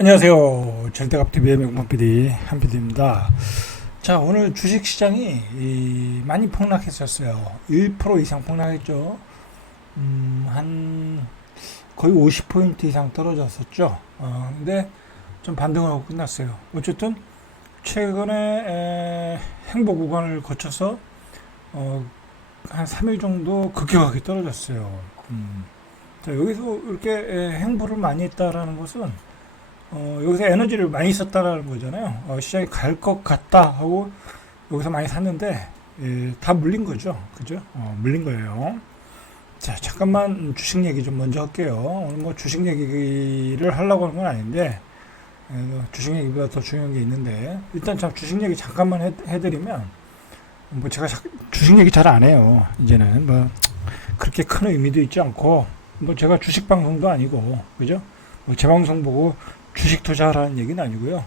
안녕하세요. 절대값TV의 명문 PD 한PD입니다. 자, 오늘 주식시장이 많이 폭락했었어요. 1% 이상 폭락했죠. 한 거의 50포인트 이상 떨어졌었죠. 근데 좀 반등을 하고 끝났어요. 어쨌든 최근에 행보 구간을 거쳐서 한 3일 정도 급격하게 떨어졌어요. 자, 여기서 이렇게 행보를 많이 했다라는 것은 여기서 에너지를 많이 썼다라는 거잖아요. 시장이 갈 것 같다 하고 여기서 많이 샀는데 다 물린 거죠. 그죠? 물린 거예요. 자, 잠깐만 주식 얘기 좀 먼저 할게요. 오늘 뭐 주식 얘기를 하려고 하는 건 아닌데 주식 얘기보다 더 중요한 게 있는데 일단 참 주식 얘기 잠깐만 해드리면 뭐 제가 주식 얘기 잘 안 해요. 이제는 뭐 그렇게 큰 의미도 있지 않고 뭐 제가 주식 방송도 아니고 그죠? 뭐 제 방송 보고 주식 투자하라는 얘기는 아니고요.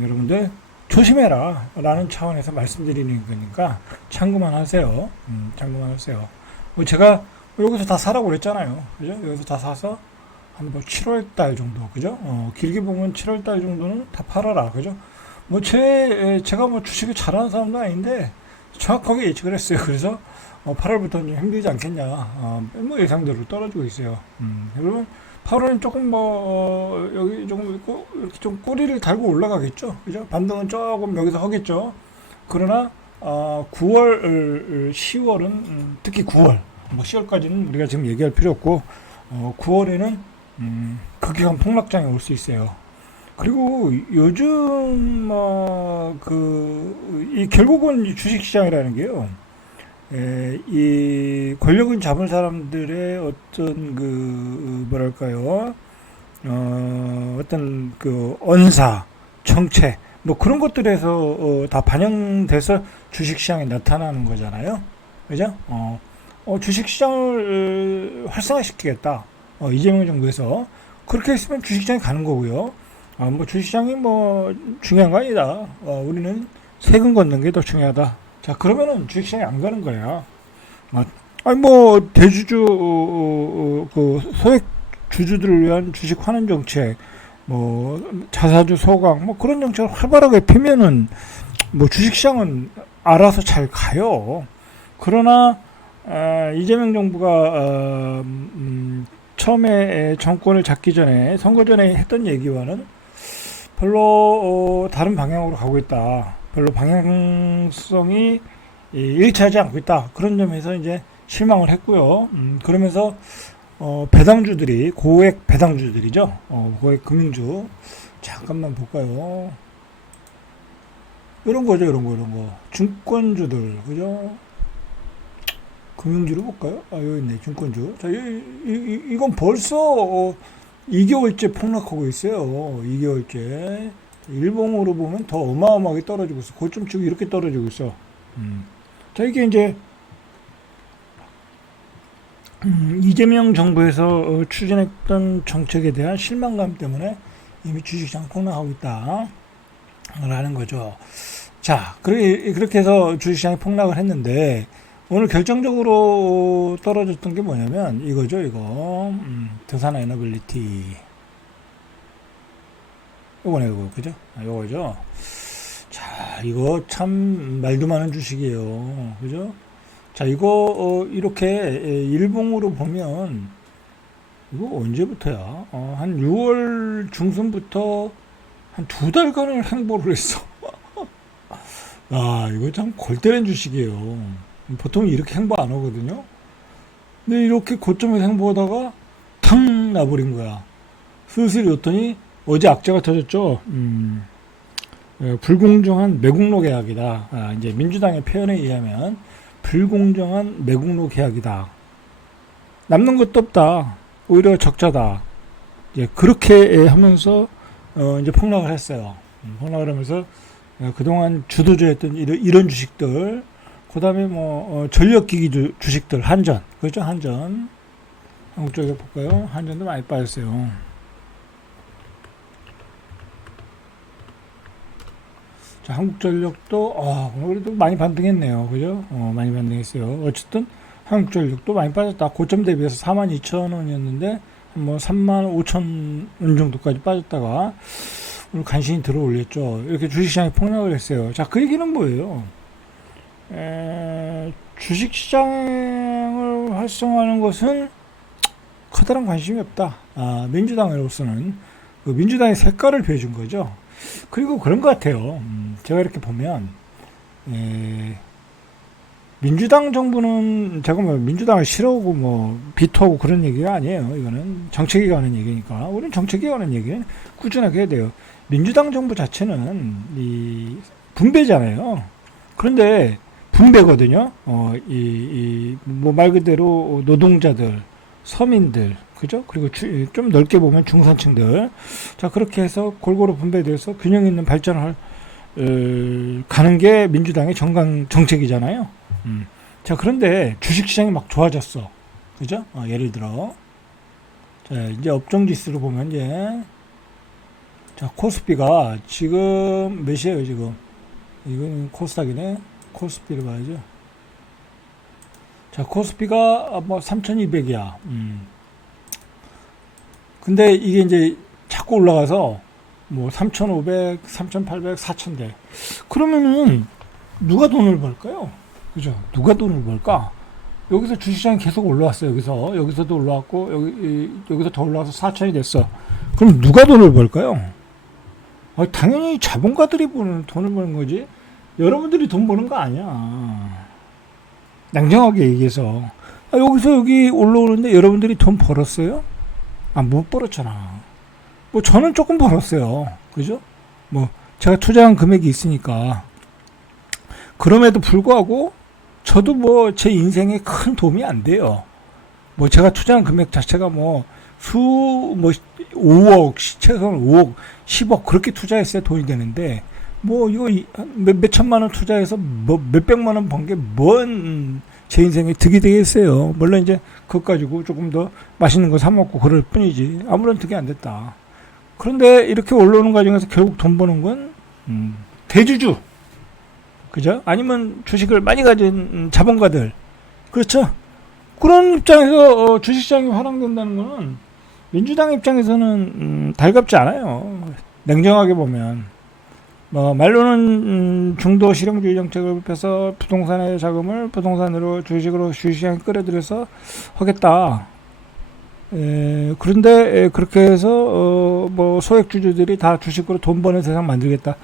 여러분들 조심해라 라는 차원에서 말씀드리는 거니까 참고만 하세요. 참고만 하세요. 뭐 제가 여기서 다 사라고 그랬잖아요. 그죠? 여기서 다 사서 한 뭐 7월 달 정도, 그죠? 길게 보면 7월 달 정도는 다 팔아라. 그죠? 뭐 제가 뭐 주식을 잘하는 사람도 아닌데 정확하게 예측을 했어요. 그래서 8월부터는 좀 힘들지 않겠냐. 뭐 예상대로 떨어지고 있어요. 여러분 8월은 조금 여기 조금 이렇게 좀 꼬리를 달고 올라가겠죠. 그죠? 반등은 조금 여기서 하겠죠. 그러나 9월, 10월은 특히 9월, 뭐 10월까지는 우리가 지금 얘기할 필요 없고 9월에는 극격한 폭락장이 올 수 있어요. 그리고 요즘 이 결국은 주식시장이라는 게요. 이 권력을 잡은 사람들의 어떤 뭐랄까요, 어떤 언사, 정책, 뭐 그런 것들에서 다 반영돼서 주식시장에 나타나는 거잖아요. 그죠? 주식시장을 활성화시키겠다. 이재명 정부에서 그렇게 했으면 주식시장이 가는 거고요. 뭐 주식시장이 뭐 중요한 거 아니다. 우리는 세금 걷는 게 더 중요하다. 자, 그러면은 주식시장이 안 가는 거야. 아니, 뭐, 대주주, 소액 주주들을 위한 주식 환원 정책, 뭐, 자사주 소강, 뭐, 그런 정책을 활발하게 피면은, 뭐, 주식시장은 알아서 잘 가요. 그러나, 이재명 정부가, 처음에 정권을 잡기 전에, 선거 전에 했던 얘기와는 별로, 다른 방향으로 가고 있다. 별로 방향성이 일치하지 않고 있다. 그런 점에서 이제 실망을 했고요. 그러면서 배당주들이 고액 배당주들이죠. 고액 금융주 잠깐만 볼까요? 이런 거죠, 이런 거. 증권주들, 그죠? 금융주로 볼까요? 여기 있네, 증권주. 자, 이건 벌써 2개월째 폭락하고 있어요. 2개월째. 일봉으로 보면 더 어마어마하게 떨어지고 있어. 고점 치고 이렇게 떨어지고 있어. 자, 이게 이제 이재명 정부에서 추진했던 정책에 대한 실망감 때문에 이미 주식시장 폭락하고 있다 라는 거죠. 자, 그렇게 해서 주식시장이 폭락을 했는데 오늘 결정적으로 떨어졌던 게 뭐냐면 이거죠. 이거 두산 에너빌리티 요거네, 그죠? 요거죠. 자, 이거 참 말도 많은 주식이에요. 그죠? 자, 이거 이렇게 일봉으로 보면 이거 언제부터야? 한 6월 중순부터 한 2달간을 행보를 했어. 이거 참 골 때린 주식이에요. 보통 이렇게 행보 안 하거든요. 근데 이렇게 고점에서 행보하다가 탁 나버린 거야. 슬슬 였더니 어제 악재가 터졌죠. 불공정한 매국노 계약이다. 이제 민주당의 표현에 의하면 불공정한 매국노 계약이다. 남는 것도 없다. 오히려 적자다. 이제 그렇게 하면서 이제 폭락을 했어요. 폭락을 하면서 그동안 주도주였던 이런 주식들, 그 다음에 뭐 전력기기 주식들, 한전, 그렇죠? 한전. 한국 쪽에 볼까요? 한전도 많이 빠졌어요. 자, 한국전력도 그래도 많이 반등했네요. 그죠? 많이 반등했어요. 어쨌든 한국전력도 많이 빠졌다. 고점 대비해서 42,000원이었는데 뭐 3만 5천 원 정도까지 빠졌다가 오늘 간신히 들어 올렸죠. 이렇게 주식시장이 폭락을 했어요. 자, 그 얘기는 뭐예요? 주식시장을 활성화하는 것은 커다란 관심이 없다. 민주당으로서는 그 민주당의 색깔을 보여준 거죠. 그리고 그런 것 같아요. 제가 이렇게 보면 민주당 정부는 제가 뭐 민주당을 싫어하고 뭐 비토하고 그런 얘기가 아니에요. 이거는 정책에 관한 얘기니까 우리는 정책에 관한 얘기는 꾸준하게 해야 돼요. 민주당 정부 자체는 이 분배잖아요. 그런데 분배거든요. 뭐 말 그대로 노동자들, 서민들, 그죠? 그리고 좀 넓게 보면 중산층들. 자, 그렇게 해서 골고루 분배돼서 균형 있는 발전을 가는 게 민주당의 정책이잖아요. 자, 그런데 주식시장이 막 좋아졌어. 그죠? 예를 들어. 자, 이제 업종지수로 보면 이제, 자, 코스피가 지금 몇이에요, 지금? 이건 코스닥이네. 코스피를 봐야죠. 자, 코스피가 뭐 3,200이야. 근데 이게 이제 자꾸 올라가서 뭐 3,500, 3,800, 4,000대. 그러면은 누가 돈을 벌까요? 그죠? 누가 돈을 벌까? 여기서 주식시장이 계속 올라왔어요. 여기서도 올라왔고 여기서 더 올라와서 4,000이 됐어. 그럼 누가 돈을 벌까요? 당연히 자본가들이 돈을 버는 거지. 여러분들이 돈 버는 거 아니야. 냉정하게 얘기해서. 여기서 여기 올라오는데 여러분들이 돈 벌었어요? 못 벌었잖아. 뭐 저는 조금 벌었어요. 그죠? 뭐 제가 투자한 금액이 있으니까. 그럼에도 불구하고 저도 뭐 제 인생에 큰 도움이 안 돼요. 뭐 제가 투자한 금액 자체가 뭐 5억, 최소한 5억, 10억 그렇게 투자했어야 돈이 되는데 뭐 이거 몇 천만 원 투자해서 뭐 몇백만 원 번 게 뭔 제 인생에 득이 되겠어요. 물론 이제 그것 가지고 조금 더 맛있는 거 사 먹고 그럴 뿐이지 아무런 득이 안 됐다. 그런데 이렇게 올라오는 과정에서 결국 돈 버는 건 대주주, 그죠? 아니면 주식을 많이 가진 자본가들, 그렇죠? 그런 입장에서 주식시장이 활용된다는 거는 민주당 입장에서는 달갑지 않아요. 냉정하게 보면. 말로는 중도 실용주의 정책을 펴서 부동산의 자금을 부동산으로 주식으로 주식시장에 끌어들여서 하겠다. 그런데 그렇게 해서 뭐 소액주주들이 다 주식으로 돈 버는 세상 만들겠다.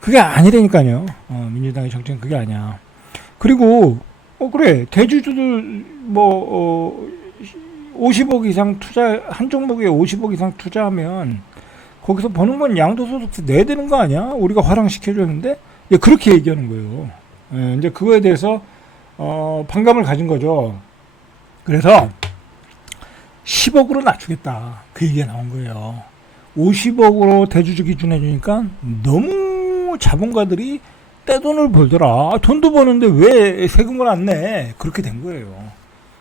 그게 아니라니까요. 민주당의 정책은 그게 아니야. 그리고 그래 대주주들 뭐 50억 이상 투자 한 종목에 50억 이상 투자하면 거기서 버는 건 양도소득세 내야 되는 거 아니야? 우리가 활용시켜줬는데 그렇게 얘기하는 거예요. 이제 그거에 대해서 반감을 가진 거죠. 그래서 10억으로 낮추겠다. 그 얘기가 나온 거예요. 50억으로 대주주 기준해 주니까 너무 자본가들이 떼돈을 벌더라. 돈도 버는데 왜 세금을 안 내? 그렇게 된 거예요.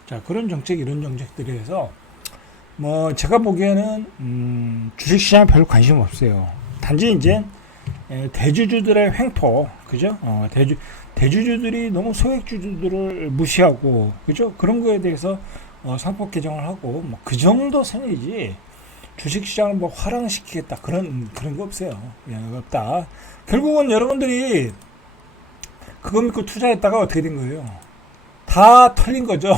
자, 그런 정책, 이런 정책들에 대해서 뭐 제가 보기에는 주식시장에 별로 관심 없어요. 단지 이제 대주주들의 횡포, 그죠? 대주주들이 너무 소액주주들을 무시하고, 그죠? 그런 거에 대해서 상법 개정을 하고 뭐 그 정도 선이지 주식시장을 뭐 화랑시키겠다 그런 거 없어요. 없다. 결국은 여러분들이 그거 믿고 투자했다가 어떻게 된 거예요? 다 털린 거죠.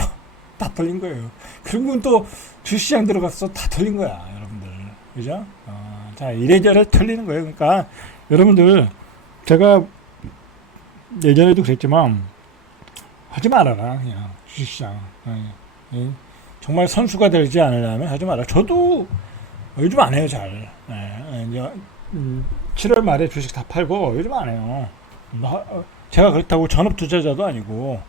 다 털린 거예요. 결국은 또 주식시장 들어가서 다 털린 거야, 여러분들. 그죠? 자, 이래저래 털리는 거예요. 그러니까 여러분들 제가 예전에도 그랬지만 하지 말아라, 그냥 주식시장. 정말 선수가 되지 않으려면 하지 마라. 저도 요즘 안 해요, 잘. 이제 7월 말에 주식 다 팔고 요즘 안 해요. 제가 그렇다고 전업 투자자도 아니고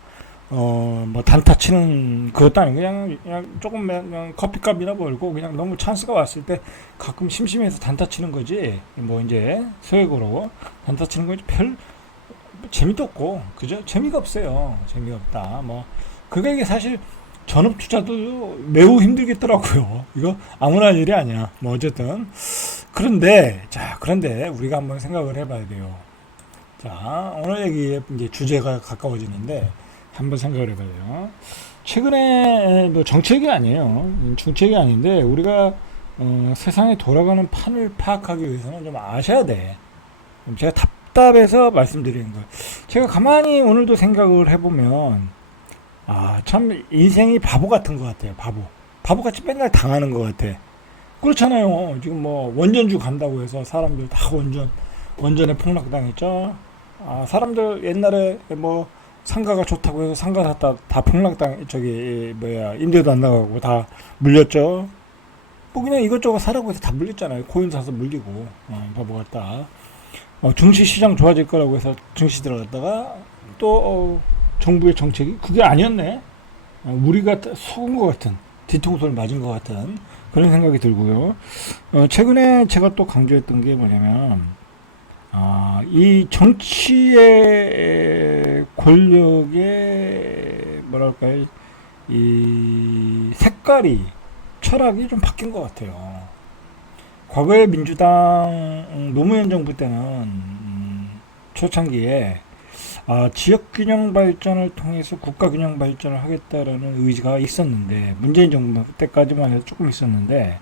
뭐 단타 치는 그것도 아니고 그냥 조금 그냥 커피값이나 벌고 그냥 너무 찬스가 왔을 때 가끔 심심해서 단타 치는 거지. 뭐 이제 소액으로 단타 치는 거지 별 재미도 없고, 그죠? 재미가 없어요. 재미가 없다. 뭐 그게 사실 전업 투자도 매우 힘들겠더라고요. 이거 아무나 할 일이 아니야. 뭐 어쨌든 그런데 우리가 한번 생각을 해봐야 돼요. 자, 오늘 얘기의 이제 주제가 가까워지는데 한번 생각을 해봐요. 최근에 뭐 정책이 아니에요. 정책이 아닌데 우리가 세상에 돌아가는 판을 파악하기 위해서는 좀 아셔야 돼. 제가 답답해서 말씀드리는 거예요. 제가 가만히 오늘도 생각을 해보면 참 인생이 바보 같은 것 같아요. 바보같이 맨날 당하는 것 같아. 그렇잖아요. 지금 뭐 원전주 간다고 해서 사람들 다 원전에 폭락당했죠. 사람들 옛날에 뭐 상가가 좋다고 해서 상가 샀다 다 폭락당 저기 뭐야 임대도 안 나가고 다 물렸죠. 뭐 그냥 이것저것 사라고 해서 다 물렸잖아요. 코인 사서 물리고 바보 같다. 증시 시장 좋아질 거라고 해서 증시 들어갔다가 또 정부의 정책이 그게 아니었네. 우리가 속은 것 같은 뒤통수를 맞은 것 같은 그런 생각이 들고요. 최근에 제가 또 강조했던 게 뭐냐면 이 정치의 권력의 뭐랄까요 이 색깔이 철학이 좀 바뀐 것 같아요. 과거에 민주당 노무현 정부 때는 초창기에 지역균형 발전을 통해서 국가균형 발전을 하겠다라는 의지가 있었는데 문재인 정부 때까지만 해도 조금 있었는데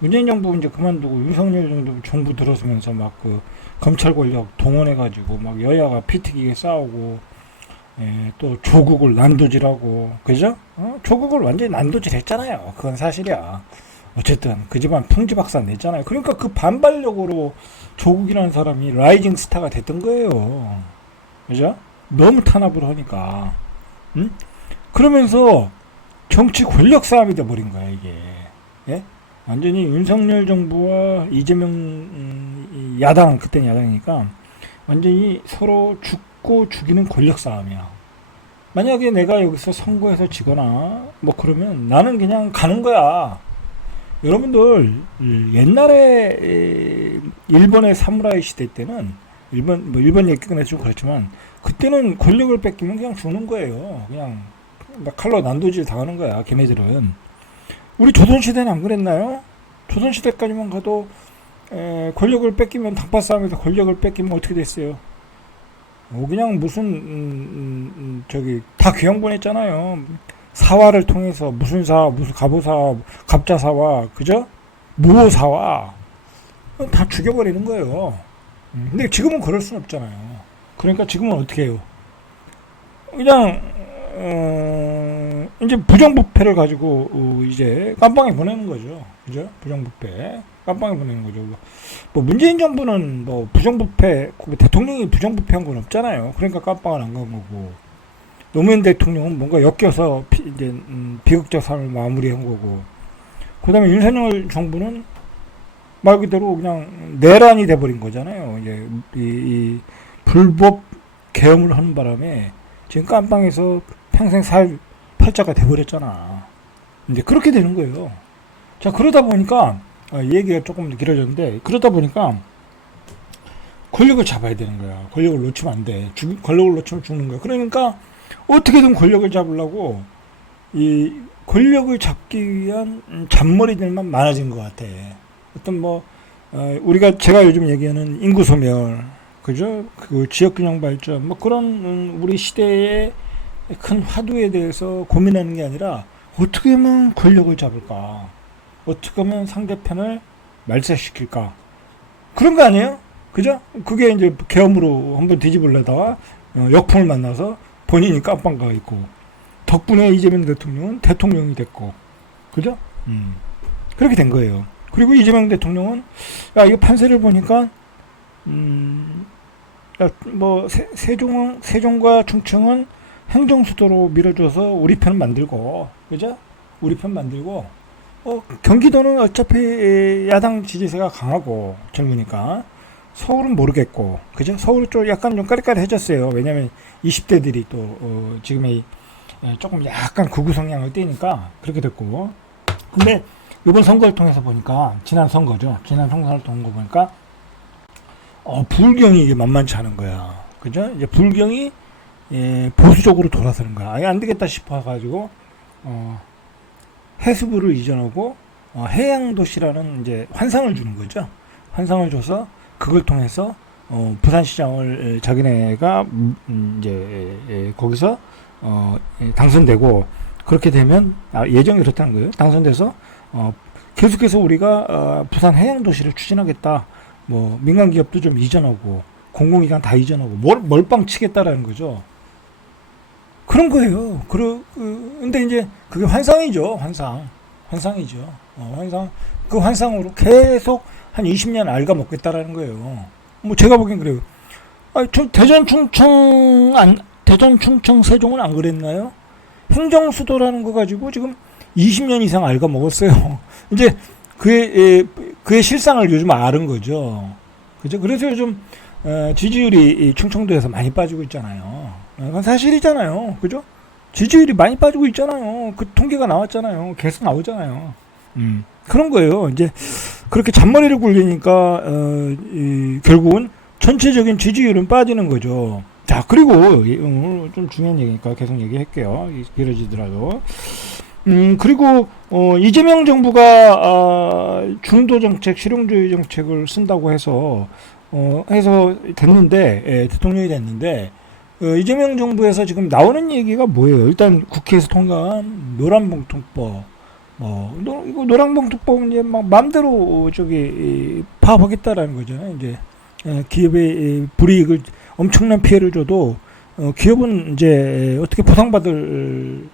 문재인 정부 이제 그만두고 윤석열 정부 들어서면서 막 그 검찰 권력 동원해가지고 막 여야가 피튀기게 싸우고 또 조국을 난도질하고 그죠? 조국을 완전히 난도질했잖아요. 그건 사실이야. 어쨌든 그 집안 풍지박산 냈잖아요. 그러니까 그 반발력으로 조국이라는 사람이 라이징 스타가 됐던 거예요. 그죠? 너무 탄압을 하니까. 응? 그러면서 정치 권력 싸움이 돼버린 거야 이게. 예? 완전히 윤석열 정부와 이재명 야당 그때는 야당이니까 완전히 서로 죽고 죽이는 권력 싸움이야. 만약에 내가 여기서 선거에서 지거나 뭐 그러면 나는 그냥 가는 거야. 여러분들 옛날에 일본의 사무라이 시대 때는 일본 얘기 꺼내서 좀 그렇지만 그때는 권력을 뺏기면 그냥 죽는 거예요. 그냥 칼로 난도질 당하는 거야. 걔네들은. 우리 조선시대는 안 그랬나요? 조선시대까지만 가도 권력을 뺏기면 당파 싸움에서 권력을 뺏기면 어떻게 됐어요? 그냥 무슨 저기 다 귀양분했잖아요. 사화를 통해서 무슨 사, 무슨 갑오사, 갑자사와 그죠? 무오사와 다 죽여버리는 거예요. 근데 지금은 그럴 순 없잖아요. 그러니까 지금은 어떻게 해요? 그냥 이제 부정부패를 가지고 이제 깜빵에 보내는 거죠. 그죠? 부정부패 깜빵에 보내는 거죠. 뭐 문재인 정부는 뭐 부정부패 대통령이 부정부패한 건 없잖아요. 그러니까 깜빵을 안 간 거고 노무현 대통령은 뭔가 엮여서 이제 비극적 삶을 마무리한 거고 그다음에 윤석열 정부는 말 그대로 그냥 내란이 돼버린 거잖아요. 이제 이 불법 계엄을 하는 바람에 지금 깜빵에서 평생 살 팔자가 돼버렸잖아. 이제 그렇게 되는 거예요. 자 그러다 보니까 얘기가 조금 길어졌는데 그러다 보니까 권력을 잡아야 되는 거야. 권력을 놓치면 안 돼. 권력을 놓치면 죽는 거야. 그러니까 어떻게든 권력을 잡으려고 이 권력을 잡기 위한 잡머리들만 많아진 것 같아. 어떤 뭐 우리가 제가 요즘 얘기하는 인구 소멸, 그죠? 그 지역균형 발전, 뭐 그런 우리 시대의 큰 화두에 대해서 고민하는 게 아니라 어떻게 하면 권력을 잡을까? 어떻게 하면 상대편을 말살시킬까? 그런 거 아니에요? 그죠? 그게 이제 계엄으로 한번 뒤집으려다가 역풍을 만나서 본인이 깜빵 가 있고 덕분에 이재명 대통령은 대통령이 됐고 그죠? 그렇게 된 거예요. 그리고 이재명 대통령은 이거 판세를 보니까 뭐 세종과 충청은 행정수도로 밀어줘서 우리 편 만들고 그죠? 우리 편 만들고 경기도는 어차피 야당 지지세가 강하고 젊으니까 서울은 모르겠고 그죠? 서울은 좀 약간 좀 까리까리해졌어요. 왜냐면 20대들이 또 지금의 조금 약간 극우 성향을 띠니까 그렇게 됐고 근데 이번 선거를 통해서 보니까 지난 선거죠. 지난 선거를 통한 거 보니까 불경이 이게 만만치 않은 거야. 그죠? 이제 불경이 보수적으로 돌아서는 거야. 아예 안 되겠다 싶어가지고 해수부를 이전하고 해양도시라는 이제 환상을 주는 거죠. 환상을 줘서 그걸 통해서 부산시장을 자기네가 이제 거기서 당선되고 그렇게 되면 예정이 그렇다는 거예요. 당선돼서 계속해서 우리가 부산 해양도시를 추진하겠다. 뭐 민간 기업도 좀 이전하고 공공기관 다 이전하고 몰빵 치겠다라는 거죠. 그런 거예요. 근데 이제 그게 환상이죠. 환상이죠. 환상. 그 환상으로 계속 한 20년 갉아먹겠다라는 거예요. 뭐 제가 보기엔 그래요. 대전, 충청, 세종은 안 그랬나요? 행정수도라는 거 가지고 지금 20년 이상 갉아먹었어요. 이제 그의 실상을 요즘 아는 거죠. 그죠? 그래서 요즘 지지율이 충청도에서 많이 빠지고 있잖아요. 그건 사실이잖아요. 그죠? 지지율이 많이 빠지고 있잖아요. 그 통계가 나왔잖아요. 계속 나오잖아요. 그런 거예요. 이제 그렇게 잔머리를 굴리니까 결국은 전체적인 지지율은 빠지는 거죠. 자, 그리고 오늘 좀 중요한 얘기니까 계속 얘기할게요. 길어지더라도. 그리고 이재명 정부가 중도 정책, 실용주의 정책을 쓴다고 해서 됐는데, 대통령이 됐는데, 이재명 정부에서 지금 나오는 얘기가 뭐예요? 일단 국회에서 통과한 노란봉투법, 이거 노란봉투법은 이제 막 마음대로 파업하겠다라는 거잖아요. 이제 기업의 불이익을 엄청난 피해를 줘도 기업은 이제 어떻게 보상받을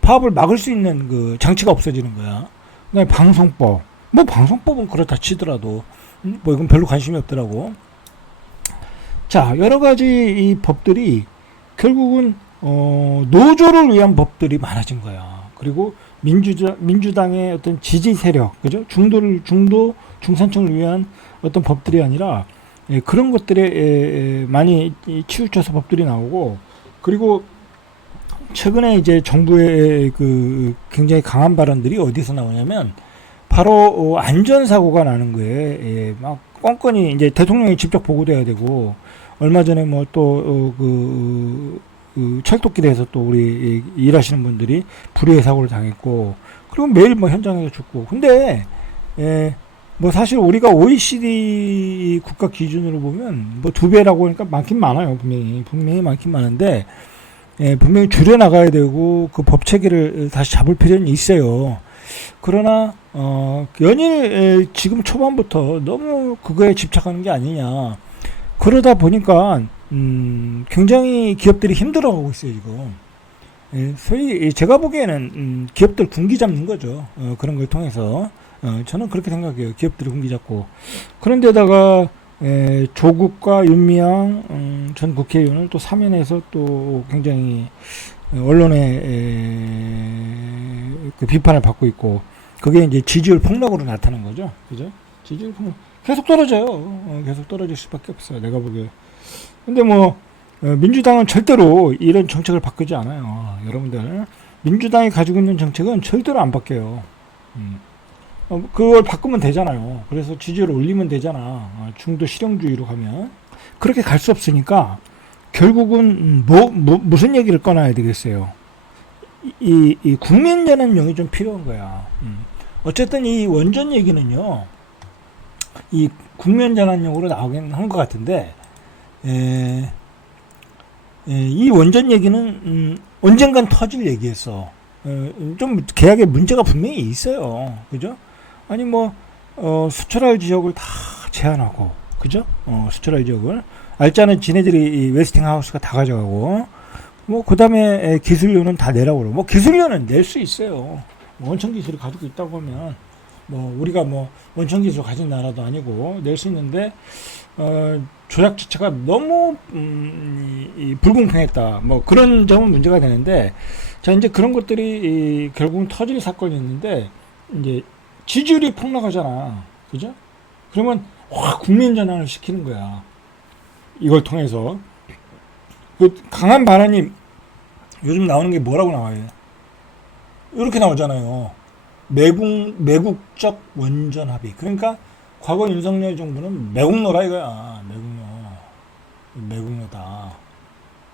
파업을 막을 수 있는 그 장치가 없어지는 거야. 그다음에 방송법, 방송법은 그렇다 치더라도 이건 별로 관심이 없더라고. 자, 여러 가지 이 법들이 결국은 노조를 위한 법들이 많아진 거야. 그리고 민주당의 어떤 지지 세력, 그죠? 중도 중산층을 위한 어떤 법들이 아니라 그런 것들에 많이 치우쳐서 법들이 나오고, 그리고 최근에 이제 정부의 그 굉장히 강한 발언들이 어디서 나오냐면 바로 안전사고가 나는 거예요. 막 건건이 이제 대통령이 직접 보고돼야 되고, 얼마 전에 그 철도길에서 또 우리 일하시는 분들이 불의의 사고를 당했고, 그리고 매일 현장에서 죽고. 근데 사실 우리가 OECD 국가 기준으로 보면 2배라고 하니까 많긴 많아요. 분명히 많긴 많은데, 분명히 줄여나가야 되고 그 법 체계를 다시 잡을 필요는 있어요. 그러나 연일 지금 초반부터 너무 그거에 집착하는 게 아니냐. 그러다 보니까 굉장히 기업들이 힘들어하고 있어요 지금. 소위 제가 보기에는 기업들 군기 잡는 거죠. 그런 걸 통해서 저는 그렇게 생각해요. 기업들이 군기 잡고. 그런데다가 조국과 윤미향 전 국회의원을 또 사면해서 또 굉장히 언론의 그 비판을 받고 있고, 그게 이제 지지율 폭락으로 나타난 거죠. 그죠? 지지율 폭락. 계속 떨어져요. 계속 떨어질 수밖에 없어요. 내가 보기에. 근데 민주당은 절대로 이런 정책을 바꾸지 않아요. 여러분들. 민주당이 가지고 있는 정책은 절대로 안 바뀌어요. 그걸 바꾸면 되잖아요. 그래서 지지율을 올리면 되잖아. 중도 실용주의로 가면. 그렇게 갈 수 없으니까 결국은 무슨 얘기를 꺼놔야 되겠어요. 이 국민전환용이 좀 필요한 거야. 어쨌든 이 원전 얘기는요, 이 국민전환용으로 나오긴 한 것 같은데, 이 원전 얘기는 언젠간 터질 얘기였어. 좀 계약에 문제가 분명히 있어요. 그죠? 아니 수출할 지역을 다 제한하고, 그죠? 수출할 지역을 알짜는 지네들이 웨스팅하우스가 다 가져가고, 그 다음에 기술료는 다 내라고 그러고, 기술료는 낼 수 있어요. 원천 기술을 가지고 있다고 하면 우리가 원천 기술 가진 나라도 아니고 낼 수 있는데, 조작 자체가 너무 불공평했다. 그런 점은 문제가 되는데, 자, 이제 그런 것들이 결국은 터질 사건이 있는데, 이제 지지율이 폭락하잖아. 그죠? 그러면 확 국민 전환을 시키는 거야. 이걸 통해서. 그 강한 발언이 요즘 나오는 게 뭐라고 나와요? 이렇게 나오잖아요. 매국적 원전 합의. 그러니까 과거 윤석열 정부는 매국노라 이거야. 매국노다.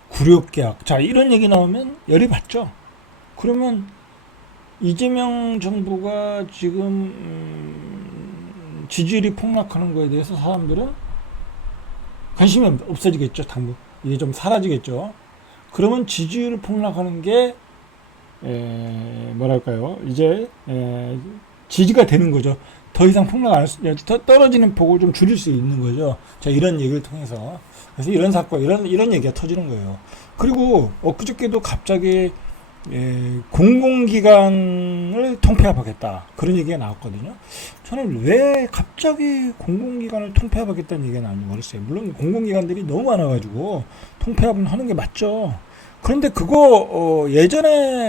굴욕계약. 자, 이런 얘기 나오면 열이 받죠. 그러면 이재명 정부가 지금 지지율이 폭락하는 거에 대해서 사람들은 관심이 없어지겠죠. 당분 이제 좀 사라지겠죠. 그러면 지지율 폭락하는 게 뭐랄까요, 이제 지지가 되는 거죠. 더 이상 폭락 안 할 수, 더 떨어지는 폭을 좀 줄일 수 있는 거죠. 자, 이런 얘기를 통해서. 그래서 이런 사건, 이런 얘기가 터지는 거예요. 그리고 엊그저께도 갑자기 공공기관을 통폐합하겠다, 그런 얘기가 나왔거든요. 저는 왜 갑자기 공공기관을 통폐합하겠다는 얘기가 나왔는지 모르겠어요. 물론 공공기관들이 너무 많아가지고 통폐합은 하는 게 맞죠. 그런데 그거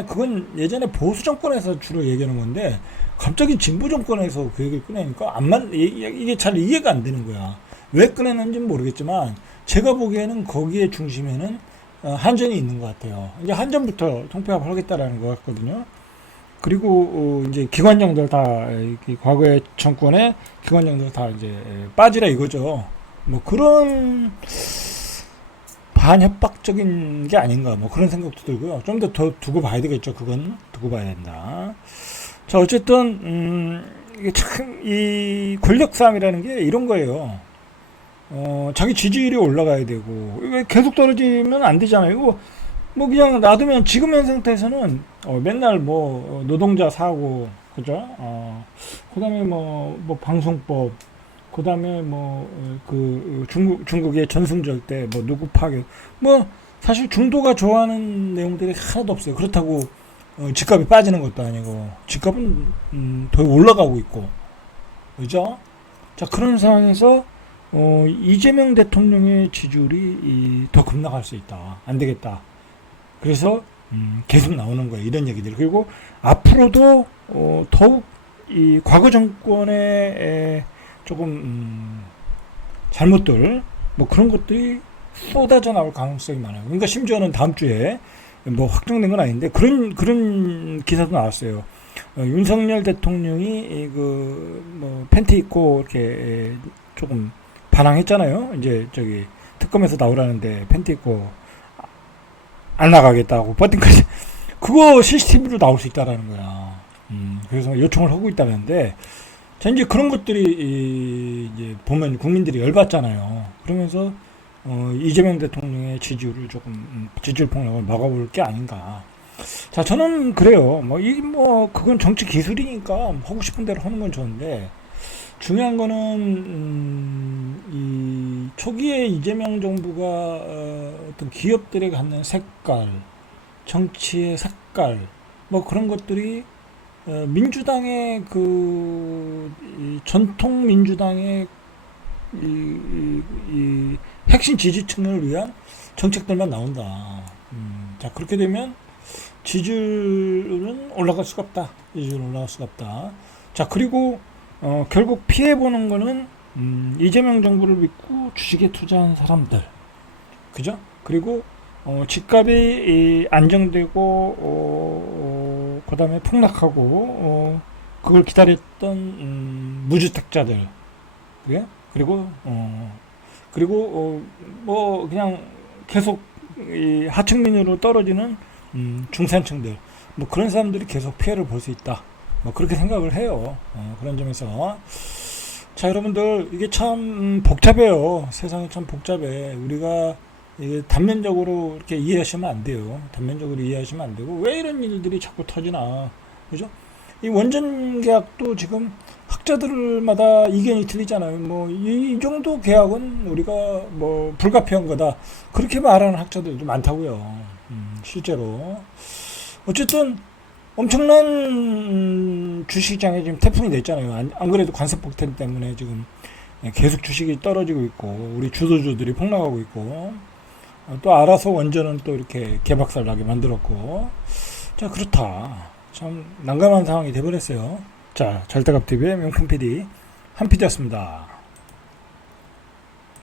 그건 예전에 보수 정권에서 주로 얘기하는 건데 갑자기 진보 정권에서 그 얘기를 꺼내니까 이게 잘 이해가 안 되는 거야. 왜 꺼내는지는 모르겠지만 제가 보기에는 거기에 중심에는 한전이 있는 것 같아요. 이제 한전부터 통폐합을 하겠다라는 것 같거든요. 그리고 이제 기관장들 다 과거의 정권의 기관장들 다 이제 빠지라 이거죠. 뭐 그런 반협박적인 게 아닌가, 뭐 그런 생각도 들고요. 좀 더 두고 봐야 되겠죠. 그건 두고 봐야 된다. 자, 어쨌든 이게 참 이 권력 싸움이라는 게 이런 거예요. 자기 지지율이 올라가야 되고 이거 계속 떨어지면 안 되잖아요. 이거 뭐 그냥 놔두면 지금 현 상태에서는 맨날 뭐 노동자 사고, 그죠? 그다음에 뭐 방송법, 그다음에 뭐 그 중국의 전승절 때 뭐 누구 파괴, 뭐 사실 중도가 좋아하는 내용들이 하나도 없어요. 그렇다고 집값이 빠지는 것도 아니고 집값은 더 올라가고 있고, 그죠? 자, 그런 상황에서 이재명 대통령의 지지율이 더 급락할 수 있다. 안 되겠다. 그래서 계속 나오는 거예요. 이런 얘기들. 그리고 앞으로도 더욱 이 과거 정권의 조금 잘못들, 뭐 그런 것들이 쏟아져 나올 가능성이 많아요. 그러니까 심지어는 다음 주에 뭐 확정된 건 아닌데 그런 기사도 나왔어요. 윤석열 대통령이 그 뭐 팬티 입고 이렇게 조금 반항했잖아요. 이제 저기 특검에서 나오라는데 팬티 입고 안 나가겠다고 버팅까지, 그거 CCTV로 나올 수 있다라는 거야. 그래서 요청을 하고 있다는데, 자, 이제 그런 것들이 이제 보면 국민들이 열받잖아요. 그러면서 이재명 대통령의 지지율을 조금 지지율 폭락을 막아볼 게 아닌가. 자, 저는 그래요. 뭐 그건 정치 기술이니까 하고 싶은 대로 하는 건 좋은데, 중요한 거는 이 초기에 이재명 정부가 어떤 기업들에 갖는 색깔, 정치의 색깔, 뭐 그런 것들이 민주당의 이 전통 민주당의 이 핵심 지지층을 위한 정책들만 나온다. 자, 그렇게 되면 지지율은 올라갈 수가 없다. 지지율은 올라갈 수가 없다. 자, 그리고 결국 피해보는 거는 이재명 정부를 믿고 주식에 투자한 사람들, 그죠? 그리고 집값이 안정되고 그 다음에 폭락하고 그걸 기다렸던 무주택자들, 그게? 그리고 뭐 그냥 계속 이 하층민으로 떨어지는 중산층들, 뭐 그런 사람들이 계속 피해를 볼 수 있다. 뭐 그렇게 생각을 해요. 그런 점에서, 자, 여러분들, 이게 참 복잡해요. 세상이 참 복잡해. 우리가 이게 단면적으로 이렇게 이해하시면 안 돼요. 단면적으로 이해하시면 안 되고, 왜 이런 일들이 자꾸 터지나, 그죠? 이 원전 계약도 지금 학자들마다 이견이 틀리잖아요. 뭐 이 정도 계약은 우리가 뭐 불가피한 거다, 그렇게 말하는 학자들도 많다고요. 실제로. 어쨌든 엄청난 주식시장에 지금 태풍이 냈잖아요. 안 그래도 관세 폭탄 때문에 지금 계속 주식이 떨어지고 있고, 우리 주도주들이 폭락하고 있고, 또 알아서 원전은 또 이렇게 개박살 나게 만들었고, 자, 그렇다. 참 난감한 상황이 돼버렸어요. 자, 절대갑TV의 명품 PD 한 PD였습니다.